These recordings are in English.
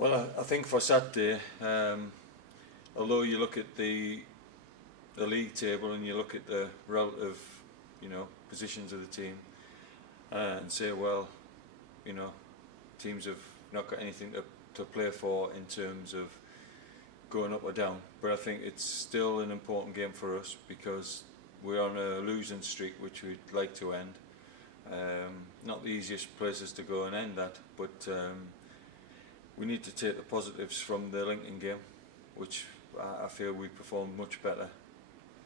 Well, I think for Saturday, although you look at the league table and you look at the relative, positions of the team, and say, well, teams have not got anything to play for in terms of going up or down. But I think it's still an important game for us because we're on a losing streak, which we'd like to end. Not the easiest places to go and end that, but we need to take the positives from the Lincoln game, which I feel we performed much better.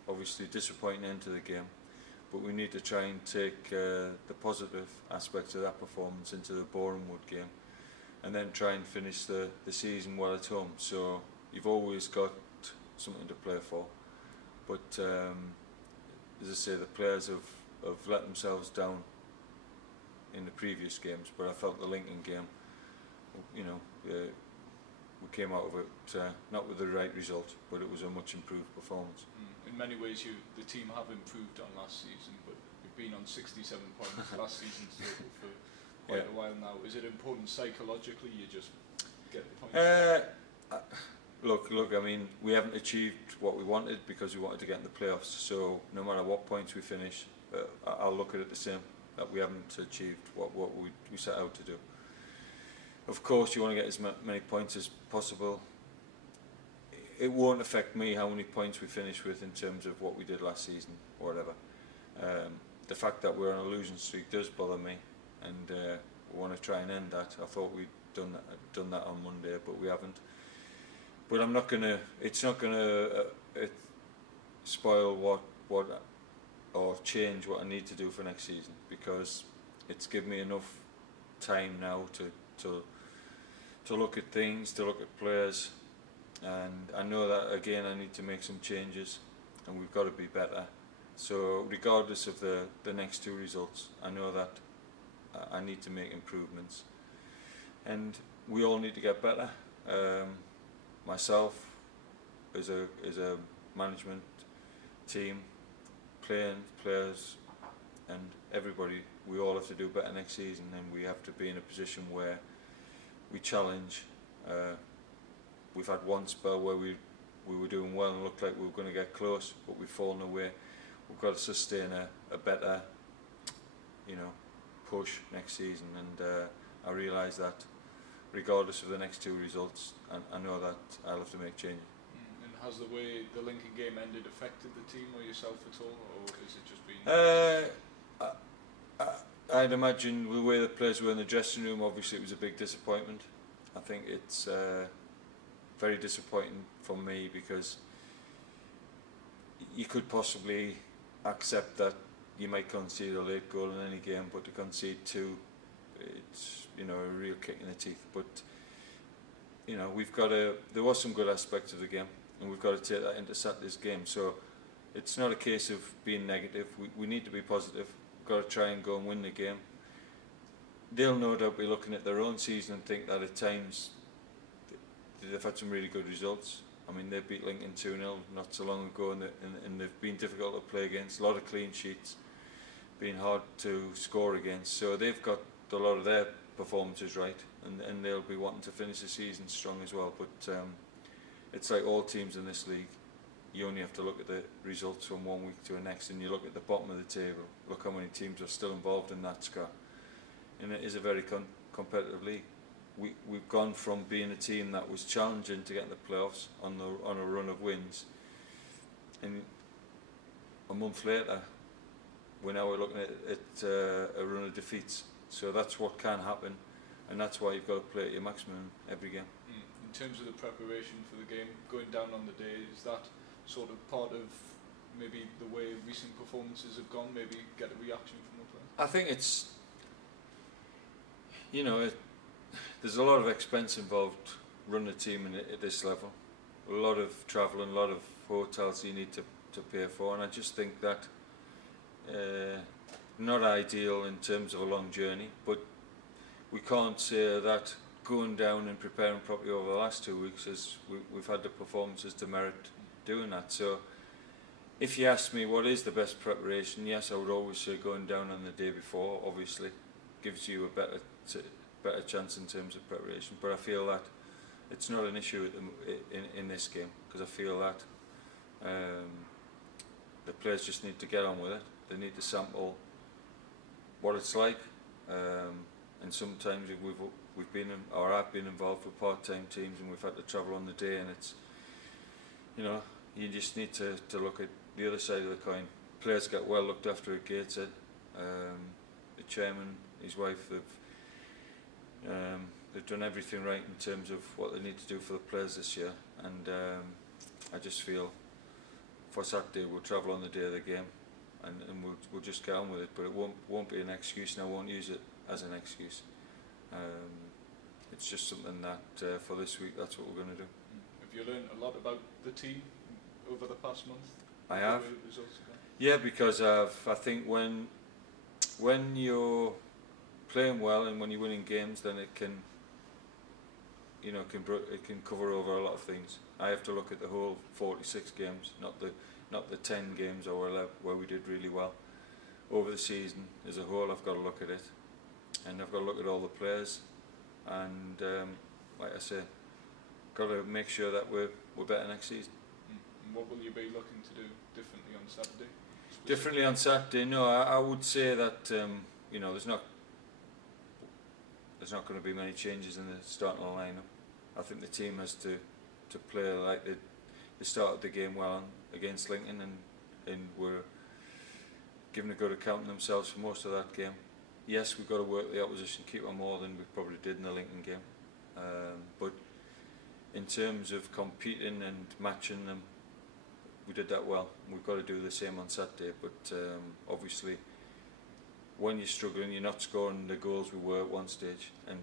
Obviously disappointing end to the game, but we need to try and take the positive aspects of that performance into the Boreham Wood game, and then try and finish the season well at home. So you've always got something to play for, but as I say, the players have let themselves down in the previous games, but I felt the Lincoln game, we came out of it not with the right result, but it was a much improved performance. In many ways, the team have improved on last season, but you've been on 67 points last season's total for quite a while now. Is it important psychologically you just get the points? Look, I mean, we haven't achieved what we wanted because we wanted to get in the playoffs, so no matter what points we finish, I'll look at it the same, that we haven't achieved what we set out to do. Of course you want to get as many points as possible. It won't affect me how many points we finish with in terms of what we did last season or whatever. The fact that we're on a losing streak does bother me, and we want to try and end that. I thought we'd done that on Monday, but we haven't. But I'm not gonna. It's not gonna spoil what or change what I need to do for next season, because it's given me enough time now to look at things, to look at players, and I know that again I need to make some changes, and we've got to be better. So regardless of the next two results, I know that I need to make improvements, and we all need to get better. Myself, as a management team, players, and everybody, we all have to do better next season, and we have to be in a position where we challenge. We've had one spell where we were doing well and looked like we were going to get close, but we've fallen away. We've got to sustain a better, push next season, and I realise that regardless of the next two results, I know that I'll have to make changes. And has the way the Lincoln game ended affected the team or yourself at all, or has it just been? I'd imagine the way the players were in the dressing room, obviously it was a big disappointment. I think it's very disappointing for me, because you could possibly accept that you might concede a late goal in any game, but to concede two, it's a real kick in the teeth. But we've got there was some good aspects of the game, and we've got to take that into Saturday's game. So it's not a case of being negative. We need to be positive. We've got to try and go and win the game. They'll no doubt be looking at their own season and think that at times they've had some really good results. I mean, they beat Lincoln 2-0 not so long ago, and they've been difficult to play against. A lot of clean sheets, been hard to score against. So they've got a lot of their performances right, and they'll be wanting to finish the season strong as well. But it's like all teams in this league. You only have to look at the results from one week to the next, and you look at the bottom of the table, look how many teams are still involved in that scrap. And it is a very competitive league. We've gone from being a team that was challenging to get in the playoffs on a run of wins, and a month later we're looking at a run of defeats. So that's what can happen, and that's why you've got to play at your maximum every game. In terms of the preparation for the game, going down on the day, is that sort of part of maybe the way recent performances have gone, maybe get a reaction from the players? I think it's, there's a lot of expense involved running a team at this level. A lot of travel and a lot of hotels you need to pay for, and I just think that not ideal in terms of a long journey, but we can't say that going down and preparing properly over the last 2 weeks as we've had the performances to merit doing that. So if you ask me what is the best preparation, yes, I would always say going down on the day before obviously gives you a better chance in terms of preparation, but I feel that it's not an issue in this game, because I feel that the players just need to get on with it. They need to sample what it's like, and sometimes we've been or I've been involved with part-time teams, and we've had to travel on the day, and it's, you know, you just need to look at the other side of the coin. Players get well looked after at Gateshead. The chairman, his wife, they've done everything right in terms of what they need to do for the players this year, and I just feel for Saturday we'll travel on the day of the game, and we'll just get on with it. But it won't be an excuse, and I won't use it as an excuse. It's just something that for this week, that's what we're going to do. Have you learned a lot about the team over the past month? I have. Yeah, because I think when you're playing well and when you're winning games, then it can, you know, it can cover over a lot of things. I have to look at the whole 46 games, not the 10 games or where we did really well. Over the season as a whole, I've got to look at it, and I've got to look at all the players, and like I say, got to make sure that we're better next season. And what will you be looking to do differently on Saturday? Differently on Saturday? No, I would say that you know, there's not going to be many changes in the starting lineup. I think the team has to play like they started the game well against Lincoln, and were given a good account of themselves for most of that game. Yes, we've got to work the opposition, keep on more than we probably did in the Lincoln game, but in terms of competing and matching them, we did that well. We've got to do the same on Saturday, but obviously when you're struggling, you're not scoring the goals we were at one stage, and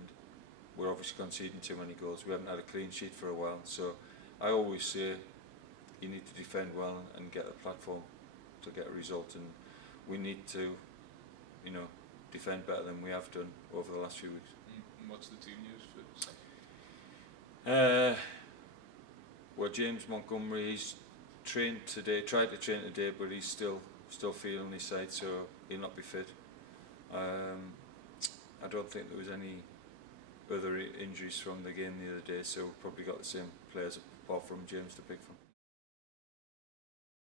we're obviously conceding too many goals. We haven't had a clean sheet for a while, so I always say you need to defend well and get a platform to get a result, and we need to, you know, defend better than we have done over the last few weeks. And what's the team news for Saturday? Well, James Montgomery, he's trained today, tried to train today, but he's still feeling his side, so he'll not be fit. I don't think there was any other injuries from the game the other day, so we've probably got the same players apart from James to pick from.